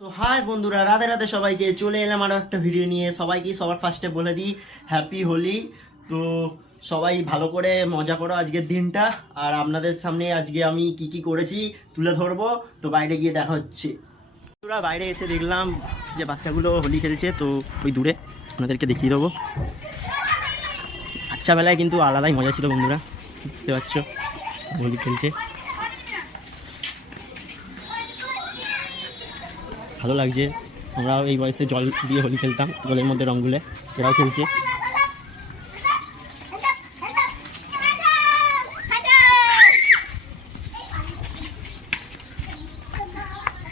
তো হাই বন্ধুরা, রাধে রাধে সবাইকে। চলে এলাম আরো একটা ভিডিও নিয়ে। সবাইকে সবার ফার্স্টে বলে দিই হ্যাপি হোলি। তো সবাই ভালো করে মজা করো আজকের দিনটা। আর আপনাদের সামনে আজকে আমি কি কি করেছি তুলে ধরবো। তো বাইরে গিয়ে দেখা হচ্ছে। বন্ধুরা, বাইরে এসে দেখলাম যে বাচ্চাগুলো হোলি খেলছে। তো ওই দূরে আপনাদেরকে দেখিয়ে দেবো। আচ্ছা, বেলায় কিন্তু আলাদাই মজা ছিল বন্ধুরা, বুঝতে পারছো, হোলি খেলছে, ভালো লাগছে। আমরাও এই বয়সে জল দিয়ে হোলি খেলতাম, জলের মধ্যে রং গুলে, এরাও খেলছে।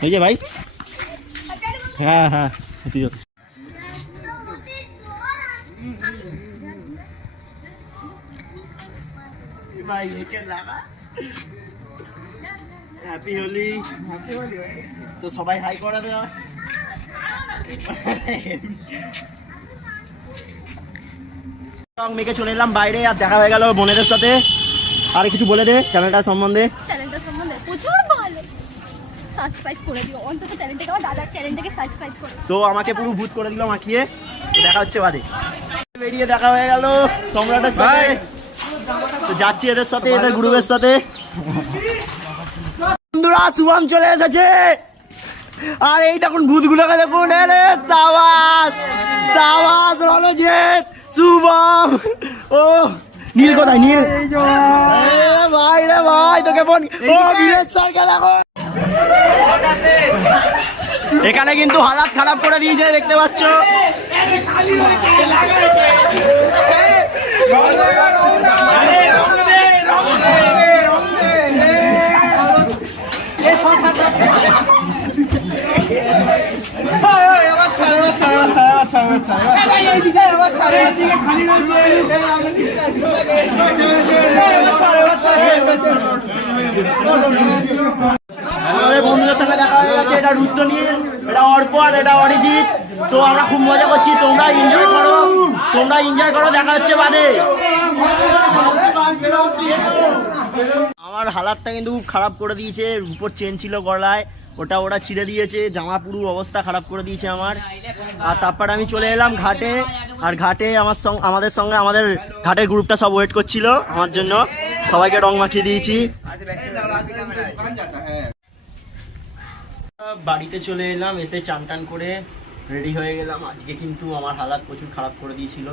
এই যে ভাই, হ্যাঁ হ্যাঁ হ্যাপি হোলি। তো সবাই হাই করে দেওয়া। মেয়েকে চলে এলাম বাইরে, আর দেখা হয়ে গেল বোনেদের সাথে। আর কিছু বলে দে চ্যানেলটা সম্বন্ধে। প্রচুর ভালো, সাবস্ক্রাইব করে দিও অন্তত চ্যানেলটাকে, আমার দাদার চ্যানেলটাকে সাবস্ক্রাইব করে। তো আমাকে পুরো ভূত করে দিল মাখিয়ে। দেখা হচ্ছে বাদে। বেরিয়ে দেখা হয়ে গেল সম্রাটের সাথে। তো যাচ্ছি এদের সাথে, এদের গ্রুপের সাথে। বন্ধুরা, শুভম চলে এসেছে। আর এই তখন ভূতগুলোকে দেখুন, রণজিৎ, শুভম। ও নীল কোথায়? নীল ভাই রে ভাই, তোকে বোন। ও বিলেজ সার্কেল এখন এখানে কিন্তু হালাত খারাপ করে দিয়েছে, দেখতে পাচ্ছ। আমাদের বন্ধুদের সঙ্গে দেখা হয়ে গেছে। এটা রুদ্রনীল, এটা অর্পণ, এটা অরিজিৎ। তো আমরা খুব মজা করছি, তোমরা এনজয় করো। দেখা হচ্ছে বাদে। আমার হালাতটা কিন্তু খুব খারাপ করে দিয়েছে। উপর চেন ছিল গলায়, ওরা ছিঁড়ে দিয়েছে। জামা পুরো অবস্থা খারাপ করে দিয়েছে আমার। আর তারপর আমি চলে এলাম ঘাটে। আর ঘাটে আমাদের সঙ্গে আমাদের ঘাটের গ্রুপটা সব ওয়েট করছিল আমার জন্য। সবাইকে রং মাখিয়ে দিয়েছি। বাড়িতে চলে এলাম, এসে চান টান করে রেডি হয়ে গেলাম। আজকে কিন্তু আমার হালাত প্রচুর খারাপ করে দিয়েছিল।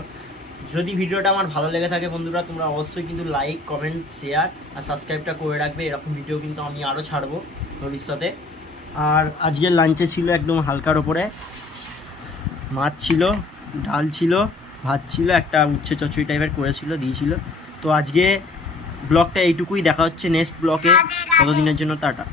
যদি ভিডিওটা আমার ভালো লেগে থাকে বন্ধুরা, তোমরা অবশ্যই কিন্তু লাইক, কমেন্ট, শেয়ার আর সাবস্ক্রাইবটা করে রাখবে। এরকম ভিডিও কিন্তু আমি আরও ছাড়বো ভবিষ্যতে। আর আজকের লাঞ্চে ছিল একদম হালকার ওপরে মাছ ছিল, ডাল ছিল, ভাত ছিল, একটা উচ্ছে চচ্চড়ি টাইপের করেছিল, দিয়েছিল। তো আজকে ব্লগটা এইটুকুই। দেখা হচ্ছে নেক্সট ব্লগে। ততদিনের জন্য টাটা।